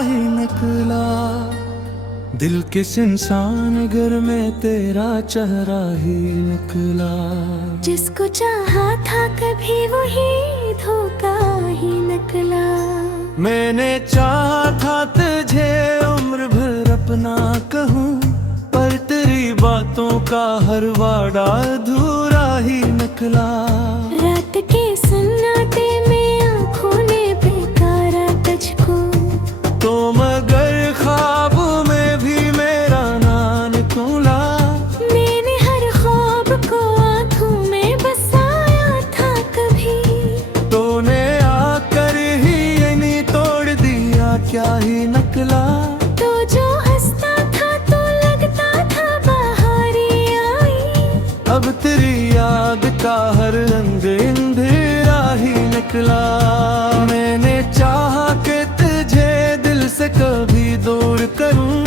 ही निकला। दिल किस इंसान घर में तेरा चेहरा ही निकला। जिसको चाहा था कभी वही धोखा ही निकला। मैंने चाहा था तुझे उम्र भर अपना कहूँ, पर तेरी बातों का हर वादा अधूरा ही निकला। रात के सन्नाटे में आँखों ने बेकारा तुझको, तो मगर ख्वाब में भी मेरा नाम निकला। मैंने हर ख्वाब को आँखों में बसाया था कभी, तूने आकर ही ये नहीं तोड़ दिया क्या ही निकला। तो जो हंसता था तो लगता था बाहर ही आई। अब तेरी याद का हर रंग अंधेरा ही निकला। मैंने चाहा कि तुझे दिल से कभी दूर करूं,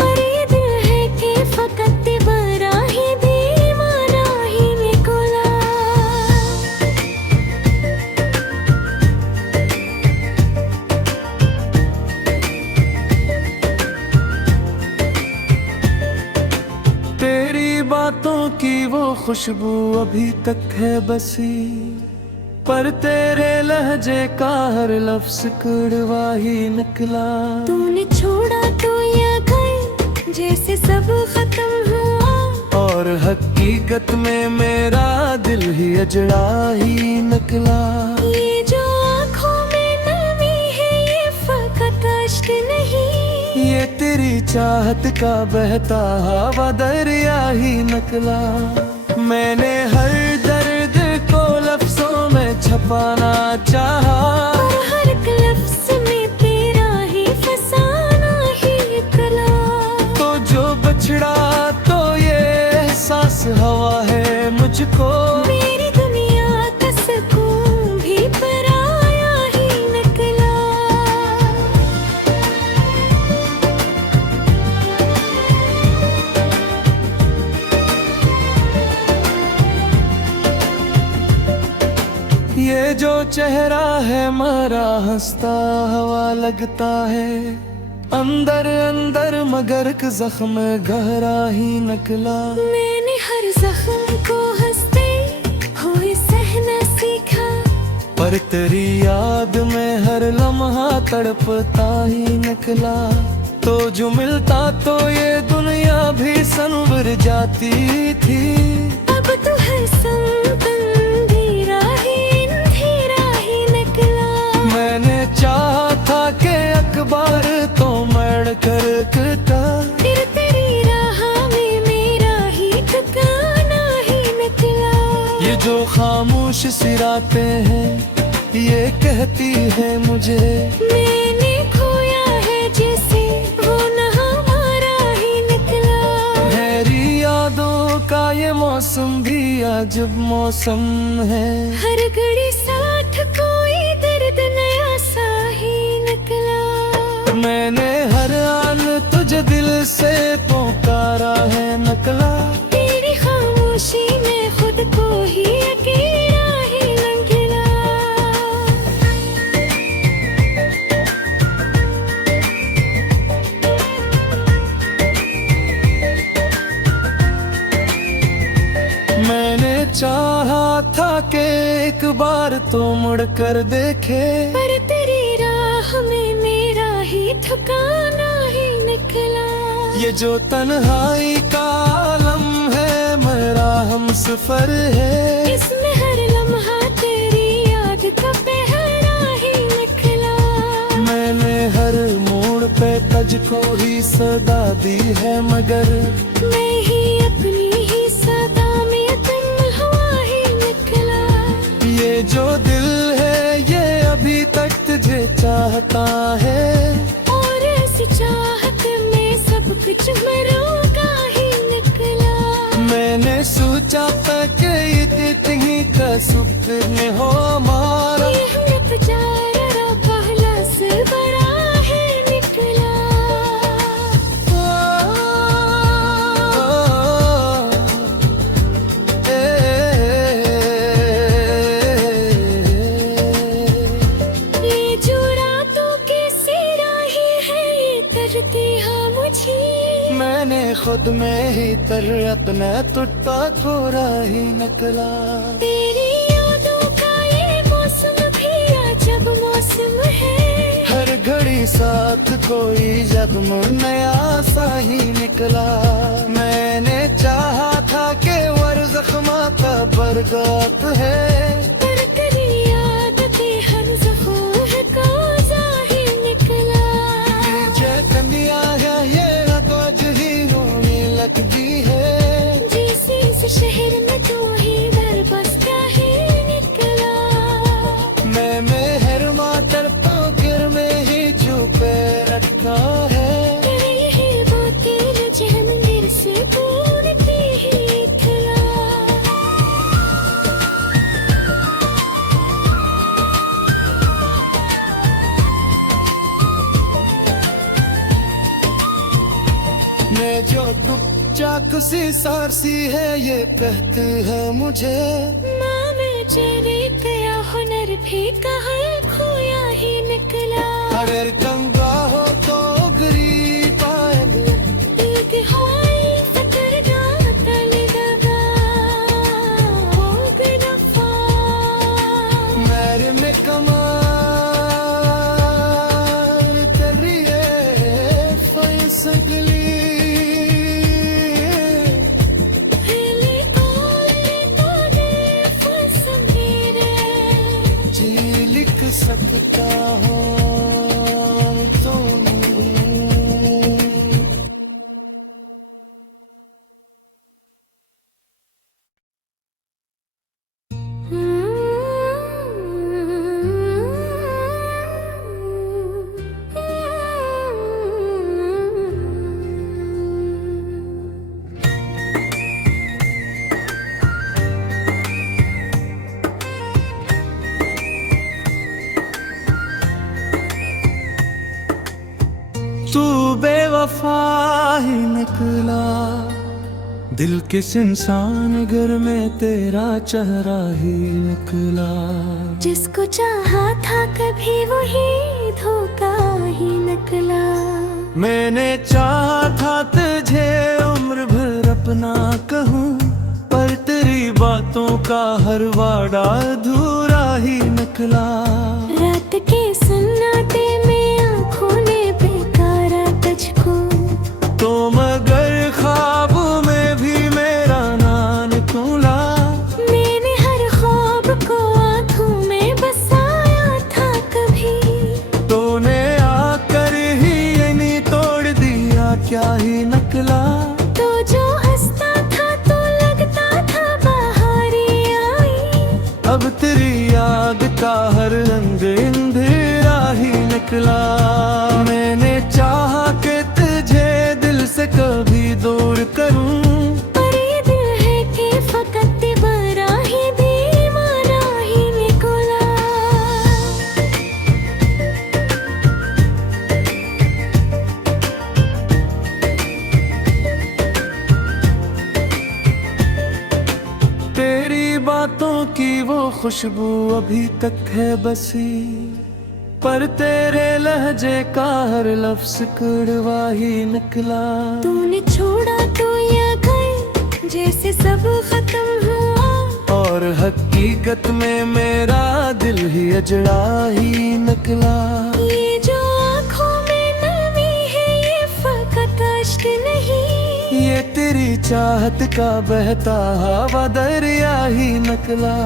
पर ये दिल है कि फकत दीवारा ही दीवाना ही निकला। तेरी बातों की वो खुशबू अभी तक है बसी, पर तेरे लहजे का हर लफ्ज कड़वा ही निकला। तूने छोड़ा तो या गए जैसे सब खत्म हुआ, और हकीकत में मेरा दिल ही अजड़ा ही निकला। ये जो आँखों में नमी है ये फकत अश्क नहीं, ये तेरी चाहत का बहता हवा दरिया ही निकला। मैंने हर दर्द को लफ्जों में छुपाना चाहा, और हर एक लफ्ज में तेरा ही फसाना ही निकला। तो जो बछड़ा तो ये एहसास हवा है मुझको, मेरी दुनिया का सुकून भी पराया ही निकला। ये जो चेहरा है मारा हंसता हवा लगता है अंदर अंदर, मगर एक जख्म गहरा ही निकला। मैंने हर जख्म को हंसते हुए सहना सीखा, पर तेरी याद में हर लम्हा तड़पता ही निकला। तो जो मिलता तो ये दुनिया भी संवर जाती थी। अब तो हर संग अंधेरा ही निकला। मैंने चाहा था कि अखबार तो मर कर कटा, फिर तेरी राह में मेरा ही ठिकाना ही निकला। ये जो खामोश सिराते हैं ये कहती है मुझे, मैंने खोया है जिसे वो न हमारा ही निकला। मेरी यादों का ये मौसम भी अजब मौसम है। हर घड़ी साथ कोई दर्द नया सा ही निकला। मैंने हर आन तुझे दिल से पुकारा है निकला। तेरी खामोशी में खुद को ही अकेला ही निकला। मैंने चाहा था कि एक बार तो मुड़ कर देखे, पर तेरी राह में मेरा ही ठिकाना ही निकला। ये जो तन्हाई का आलम है मेरा हम सफर है। इसमें हर लम्हा तेरी याद का पहरा ही निकला। मैंने हर मोड़ पे तुझको ही सदा दी है, मगर मैं ही अपनी ही सदा में तुम हवा ही निकला। ये जो दिल है ये अभी तक तुझे चाहता है, और ऐसी चाहत में सब कुछ मरोगा ही निकला। मैंने सोचा था कि इतनी का सुपने हो हमारा। ये हमें पुजारा पहला से बड़ा है निकला। ये जो रातों की सिराही है में ही तर अपना टुट्टा कोरा ही नकला। तेरी यादों का ये मौसम भी अजब मौसम है। हर घड़ी साथ कोई जब नया सा ही निकला। मैंने चाहा था कि वर जख्मा का बरगद है, पर तेरी याद के हर ज़ख्म का ज़ाहिर निकला। जे कंदिया है ये आज ही रोने लगती है। जिस इस शहर में तू ही दर बस क्या ही निकला। मैं मेहर मातर पाकिर में ही जो पे रखा है। तेरे यही वो तेरे जहन मेरे से ढूंढती ही खला। मैं जो चाक सी सारसी है ये कहते हैं मुझे। माँ में चेहरे तेरा हुनर भी कहाँ खोया ही निकला। अगर गंगा हो तो गरी पाएंगे। एक हाय फकर गाता लगा हो गनफा। मेरे में कमाल करिए फैसगली। हेले कोले तो दे फसमेरे। जी लिख सकता हूँ तुम। तू बेवफा ही निकला। दिल किस इंसान घर में तेरा चेहरा ही निकला। जिसको चाहा था कभी वही धोखा ही निकला। मैंने चाहा था तुझे उम्र भर अपना कहूँ, पर तेरी बातों का हर वादा अधूरा ही निकला। रात के सन्नाटे में आँखों ने बेकारा तुझको। तो मगर ख्वाब में भी मेरा नाम खुला। मैंने हर ख्वाब को आँखों में बसाया था कभी। तूने आकर ही ये नहीं तोड़ दिया क्या ही नकला। तो जो हंसता था तो लगता था बाहर ही आई। अब तेरी याद का हर रंग अंधेरा ही निकला। मैंने चाहा कि तुझे दिल से कभी दूर करूं, पर ये दिल है कि फकत दीवारा ही दीवाना ही निकला। तेरी बातों की वो खुशबू अभी तक है बसी, पर तेरे लहजे का हर लफ्ज कड़वा ही निकला। तूने छोड़ा तो या घर जैसे सब खत्म हुआ। और हकीकत में मेरा दिल ही अजड़ा ही निकला। ये जो आँखों में नमी है ये फकत अश्क नहीं। ये तेरी चाहत का बहता हवा दरिया ही निकला।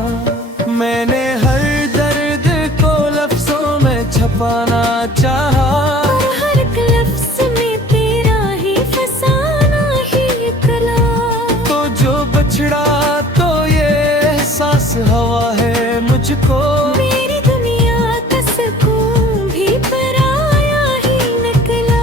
मैंने हर दर्द को लफ्जों में छपाना चाहा, और हर एक लफ्ज में तेरा ही फसाना ही निकला। तो जो बछड़ा तो ये एहसास हवा है मुझको। मेरी दुनिया का सुकून भी पराया ही निकला।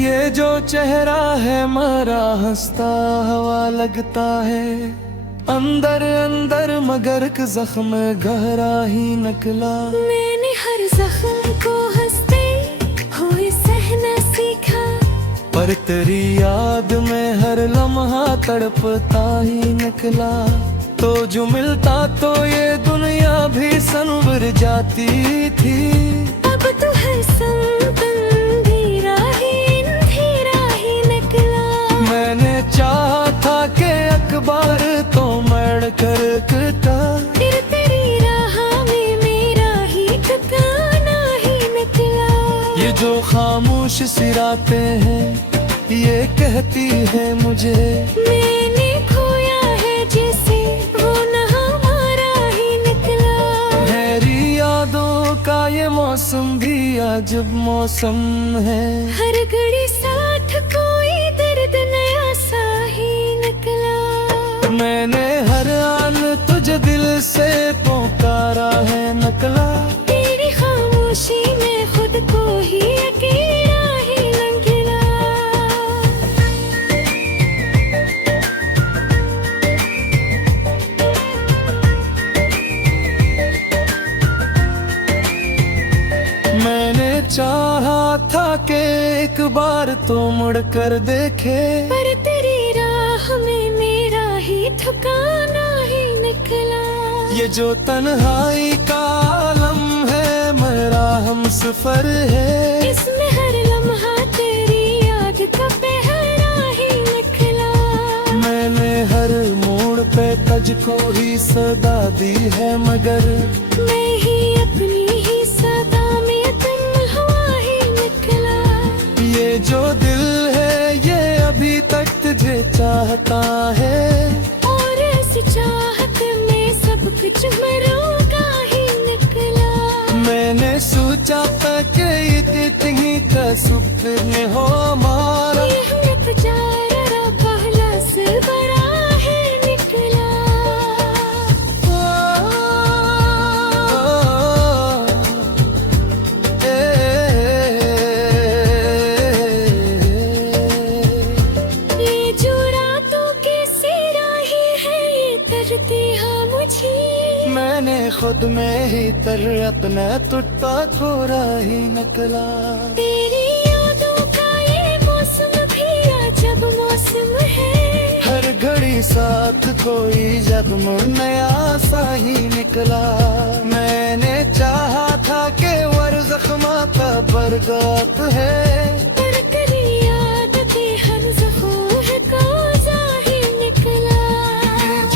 ये जो चेहरा है मारा हंसता हवा लगता है। अंदर अंदर मगर एक जख्म गहरा ही निकला। मैंने हर जख्म को हंसते हुए सहना सीखा। पर तेरी याद में हर लम्हा तड़पता ही निकला। तो जो मिलता तो ये दुनिया भी संवर जाती थी। अब तो हर संग अंधेरा ही निकला। मैंने चाहा था कि अखबार तो मर कर कटा, फिर तेरी राह में मेरा ही ठिकाना ही निकला। ये जो खामोश सिरातें हैं ये कहती है मुझे, मैंने खोया है जिसे वो न हमारा ही निकला। मेरी यादों का ये मौसम भी अजब मौसम है। हर घड़ी साथ कोई दर्द नया सा ही निकला। मैंने हर आन तुझे दिल से पुकारा है नकला। तेरी खामोशी में खुद को ही अकेला ही निकला। मैंने चाहा था कि एक बार तो मुड़ कर देखे, पर तेरी राह में मेरा ही ठिकाना ही निकला। ये जो तन्हाई का आलम है मेरा हम सफर है। इसमें हर लम्हा तेरी याद का पहरा ही निकला। मैंने हर मोड़ पे तुझको ही सदा दी है मगर मैं ही अपनी ही सदा में तुम हुआ ही निकला। ये जो दिल है ये अभी तक तुझे चाहता है। और इस चाहत में सब कुछ मरोगा ही निकला। मैंने सोचा था कि इतनी का सुपने हो हमारा, ये हम बेचारा पहला से बड़ा है निकला। ये जो रातों के सिराही है ये करती हाँ मुझे। मैंने खुद में ही तर अपना टूटा थोड़ा ही निकला। तेरी यादों का ये मौसम भी अजब मौसम है। हर घड़ी साथ कोई जख्म नया सा ही निकला। मैंने चाहा था कि वर जख्मा का बरगद है, पर तेरी याद के हर ज़ख्म है कोज़ा ही निकला।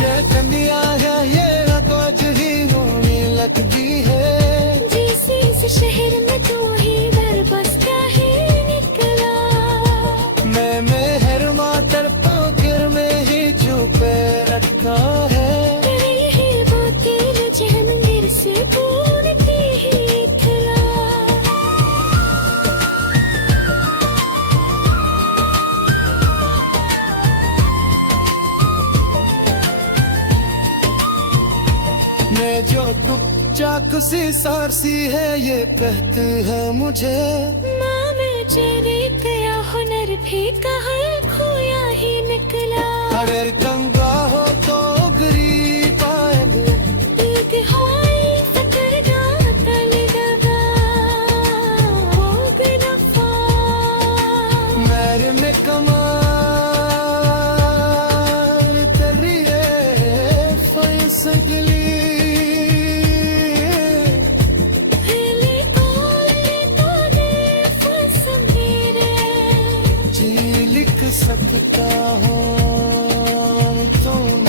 चंदिया है ये तो आज ही रोने लगती है। जैसे इस शहर में तू ही बरबसता ही निकला। मैं मेहर मातर पोकर में ही जो पे रखा है। तेरे यही वो दिल जहन मेरे से बोलती ही थला। मैं जो तू चाक सी सारसी है ये कहते हैं मुझे। माँ में चले गया हुनर भी कहाँ खोया ही निकला। अगर गंगा हो तो गरीब पाएंगे, एक हाय फकर गाता लगा होग नफा। मेरे में कमाल तरिए फैसगली पहले बोले तो दे फंस मेरे। जी लिख सकता हूँ तुम।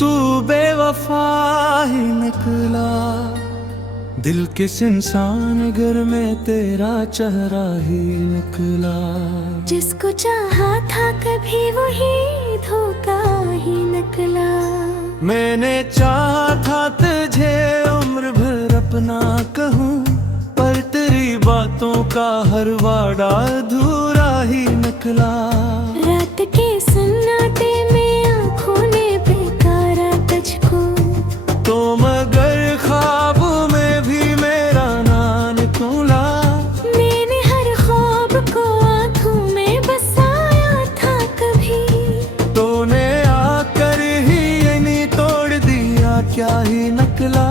तू बेवफा ही निकला, दिल किस इंसान घर में तेरा चेहरा ही निकला। जिसको चाहा था कभी वही धोखा ही निकला। मैंने चाहा था तुझे उम्र भर अपना कहूँ, पर तेरी बातों का हर वादा अधूरा ही निकला। रात के सन्नाटे में आँखों ने बेकारा तुझको ही निकला।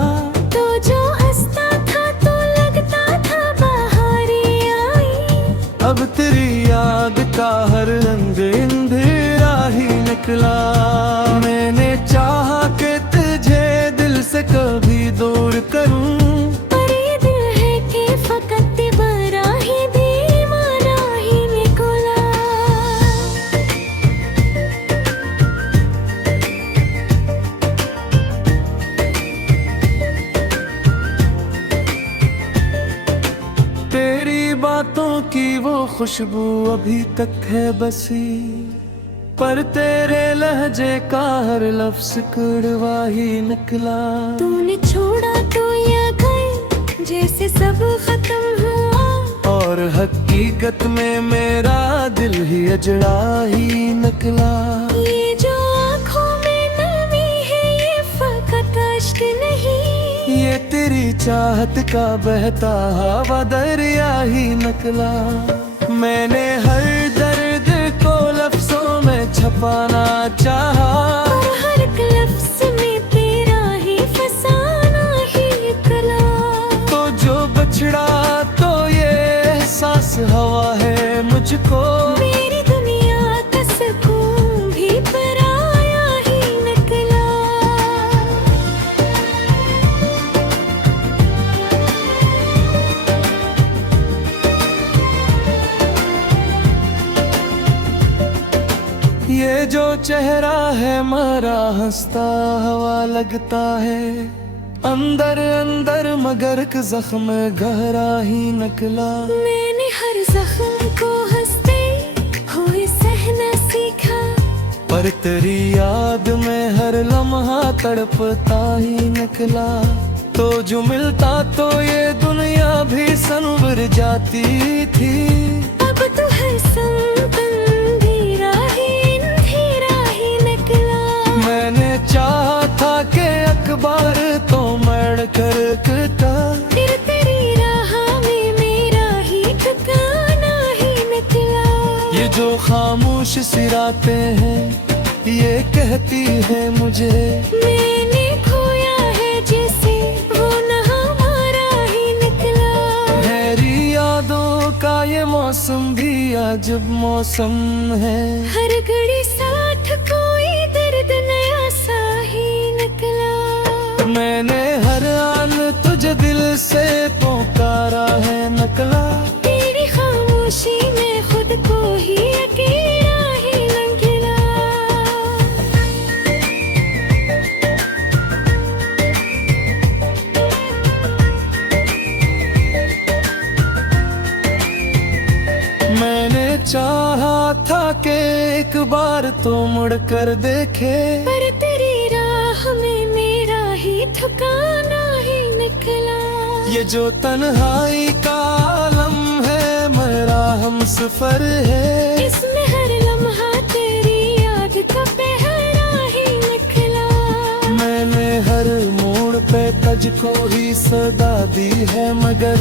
तो जो हंसता था तो लगता था बाहर ही आई। अब तेरी याद का हर रंग अंधेरा ही निकला। मैंने चाहा कि तुझे दिल से कभी दूर करूं, पर ये दिल है कि फकत दीवारा ही दीवाना ही निकला। तेरी बातों की वो खुशबू अभी तक है बसी, पर तेरे लहजे का हर लफ्ज कड़वा ही निकला। तूने छोड़ा तो या गए जैसे सब खत्म हुआ, और हकीकत में मेरा दिल ही अजड़ा ही निकला। ये जो आँखों में नमी है ये फकत अश्क नहीं। ये तेरी चाहत का बहता हवा दरिया ही निकला। मैंने हर दर्द को लफ्जों में छुपाना चाहा, और हर एक लफ्ज़ में तेरा ही फसाना ही निकला। तो जो बछड़ा तो ये एहसास हवा है मुझको। मेरी दुनिया का सुकून भी पराया ही निकला। ये जो चेहरा है मरा हंसता हवा लगता है, अंदर अंदर मगर एक जख्म गहरा ही निकला। मैंने हर जख्म को हंसते हुए सहना सीखा, पर तेरी याद में हर लम्हा तड़पता ही निकला। तो जो मिलता तो ये दुनिया भी संवर जाती थी। अब तो हर संग अंधेरा ही निकला। मैंने चाहा था कि अखबार तो मर कर कटा, फिर तेरी राह में मेरा ही ठिकाना ही निकला। ये जो खामोश सिराते हैं ये कहती है मुझे, मैंने खोया है जिसे वो न हमारा ही निकला। मेरी यादों का ये मौसम भी अजब मौसम है। हर घड़ी साथ कोई दर्द नया सा ही निकला। मैंने हर आन तुझे दिल से पुकारा है निकला। तेरी खामोशी में खुद को ही अकेला ही निकला। मैंने चाहा था कि एक बार तो मुड़ कर देखे, पर तेरी राह में मेरा ही ठिकाना ही निकला। ये जो तन्हाई का आलम है मेरा हम सफर है। इसमें हर लम्हा तेरी याद का पहरा ही निकला। मैंने हर मोड़ पे तुझको ही सदा दी है, मगर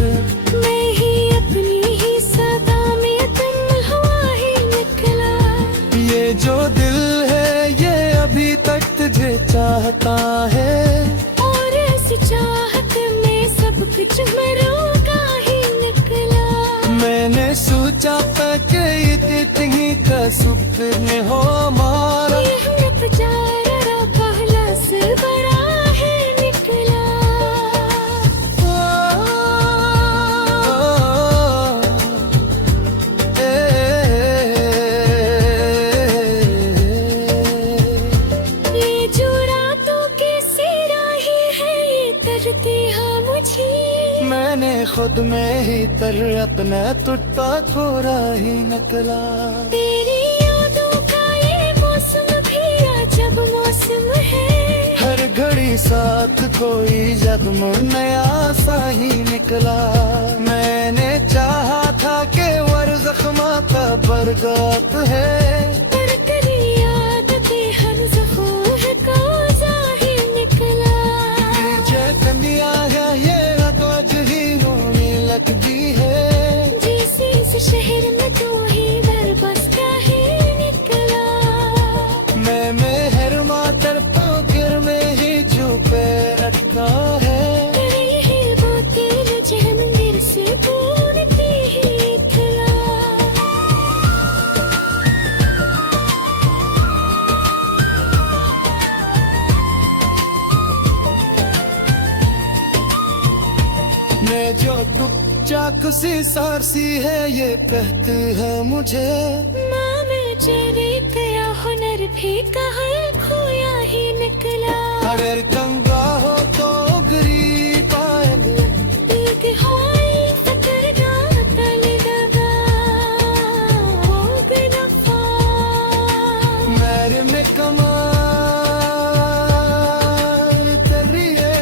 मैं ही अपनी ही सदा में तुम हुआ ही निकला। ये जो दिल है ये अभी तक तुझे चाहता है, और ऐसी चाहत में सब कुछ मरोगा ही निकला। मैंने सोचा था कि इतनी का सुपने हो हमारा। ये हम बेचारा पहला से बड़ा है निकला। ये जो रातों के सिराही है ये करती हाँ मुझे। मैंने खुद में ही तर अपना टूटा खोरा ही निकला। तेरी यादों का ये मौसम भी अजब मौसम है। हर घड़ी साथ कोई जख्म नया सा ही निकला। मैंने चाहा था कि वर जख्मा का बरगद है, पर तेरी याद पे हर ज़ख्म है काज़ा ही निकला। जे कंदिया है ये आज ही रोने लगती है। जिस इस शहर में तू ही दर बस का ही निकला। मैं मेहर मातर पाकर में ही जो पैर लटका है। यही बातें जो मंदिर से ढूंढती ही इतना। मैं जो चाक सी सारसी है ये कहते हैं मुझे। माँ में चेरी तेरा हुनर भी कहाँ खोया ही निकला। अगर गंगा हो तो गरी पायल एक हाय फकर गाता लगा गनफा। मेरे में कमाल करिए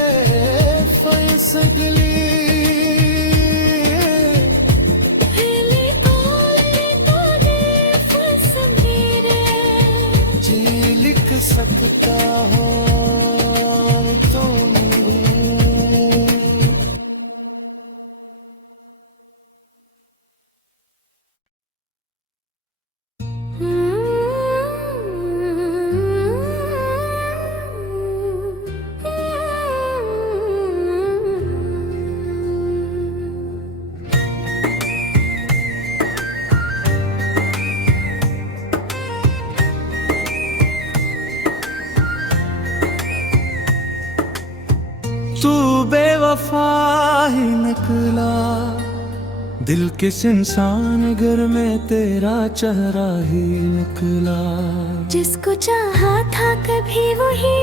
फैसगली। सकता हो तुम। तू बेवफा ही निकला, दिल किस इंसान घर में तेरा चेहरा ही निकला। जिसको चाहा था कभी वही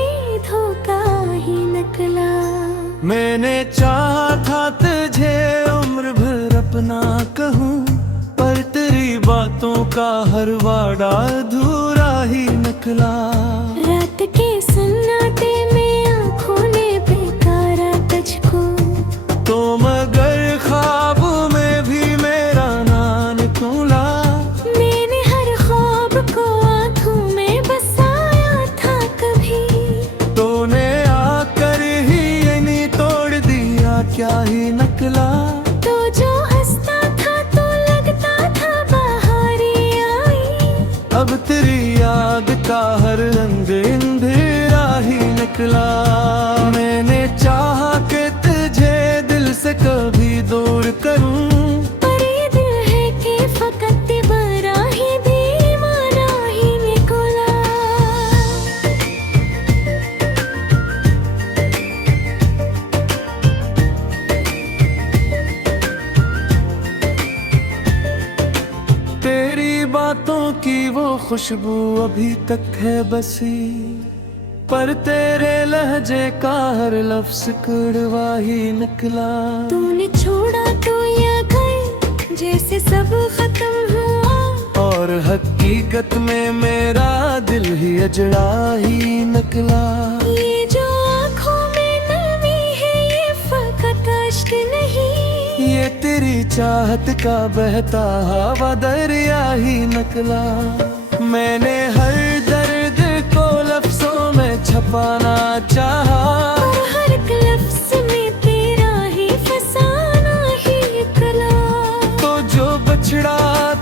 धोखा ही निकला। मैंने चाहा था तुझे उम्र भर अपना कहूँ, पर तेरी बातों का हर वादा अधूरा ही निकला। रात के सन्नाटे में आँखों ने बेकारा तुझको, तो मगर ख्वाब में भी मेरा नाम खुला। मैंने हर ख्वाब को आँखों में बसाया था कभी, तूने आकर ही ये नहीं तोड़ दिया क्या ही निकला। तो जो हंसता था तो लगता था बाहर ही आई। अब तेरी याद का हर रंग अंधेरा ही निकला। मैंने चाहा कि तुझे दिल से कभी दूर करूं, पर ये दिल है कि फकत दीवारा ही दीवाना ही निकला। तेरी बातों की वो खुशबू अभी तक है बसी, पर तेरे लहजे का हर लफ्ज कड़वा ही निकला। तूने छोड़ा तो या गए जैसे सब खत्म हुआ, और हकीकत में मेरा दिल ही अजड़ा ही निकला। ये जो आँखों में नमी है ये फकत अश्क नहीं, ये तेरी चाहत का बहता हवा दरिया ही निकला। मैंने हर दर्द को लफ्जों में छुपाना चाहा, और हर एक लफ्ज में तेरा ही फसाना ही निकला। तो जो बछड़ा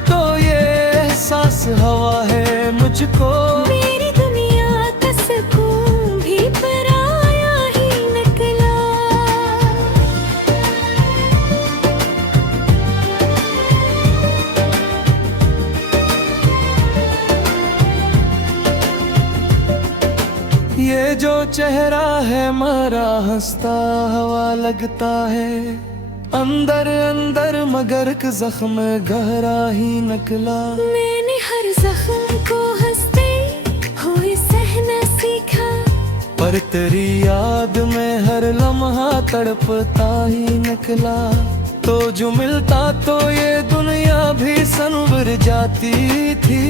तो ये एहसास हवा है मुझको। मेरी दुनिया का सुकून भी पराया ही निकला। ये जो चेहरा है मारा हंसता हवा लगता है, अंदर अंदर मगर एक जख्म गहरा ही निकला। मैंने हर जख्म को हंसते हुए सहना सीखा, पर तेरी याद में हर लम्हा तड़पता ही निकला। तो जो मिलता तो ये दुनिया भी संवर जाती थी।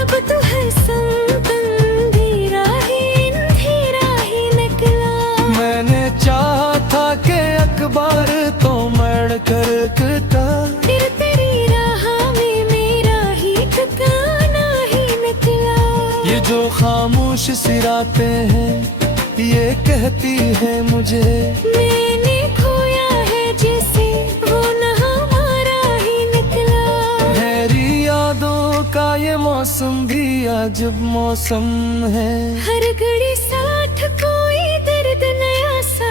अब तो हर संग अंधेरा ही निकला। मैंने चाहा था कि अखबार तो मर कर कटा, फिर तेरी राह में मेरा ही ठिकाना ही निकला। ये जो खामोश सिराते हैं ये कहती है मुझे, मैंने खोया है जिसे वो न हमारा ही निकला। मेरी यादों का ये मौसम भी अजब मौसम है। हर घड़ी साथ कोई दर्द नया सा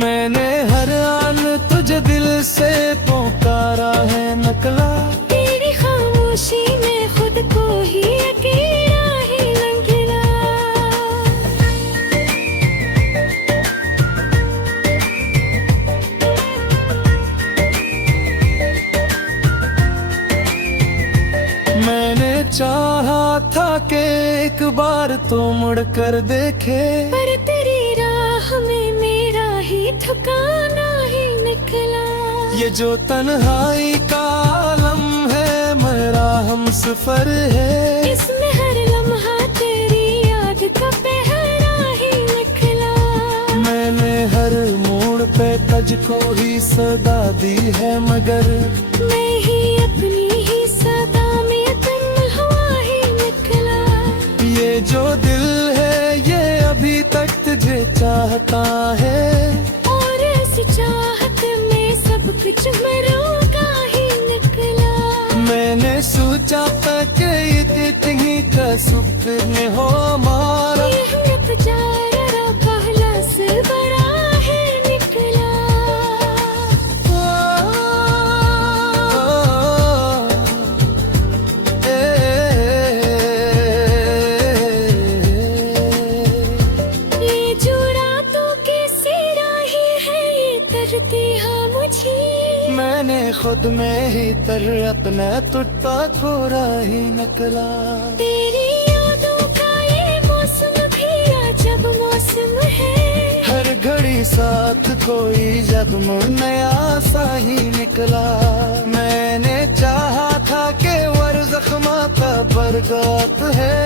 मैंने हर आन तुझे दिल से पुकारा है नकला। तेरी खामोशी में खुद को ही अकेला ही निकला। मैंने चाहा था कि एक बार तो मुड़ कर देखे, पर तेरी राह में मेरा ही ठिकाना ही निकला। ये जो तन्हाई का आलम है मेरा हम सफर है। इसमें हर लम्हा तेरी याद का पहरा ही निकला। मैंने हर मोड़ पे तुझको ही सदा दी है, मगर मैं ही अपनी ही सदा में तन्हा ही निकला। ये जो दिल है ये अभी तक तुझे चाहता है। और ऐसी चाहत में सब कुछ मरोगा ही निकला। मैंने सोचा था कि ये तुम्हीं का सुपने हो हमारा। ये हिम्मत जारा पहला से बड़ा है निकला। ये जो रातों के सिरा ही है ये करती हाँ मुझे। मैंने खुद में ही तर अपना टूटा थोड़ा ही नकला। तेरी यादों का ये मौसम भी अजब मौसम है। हर घड़ी साथ कोई जब नया सा ही निकला। मैंने चाहा था कि वर जख्मा का बरगद है।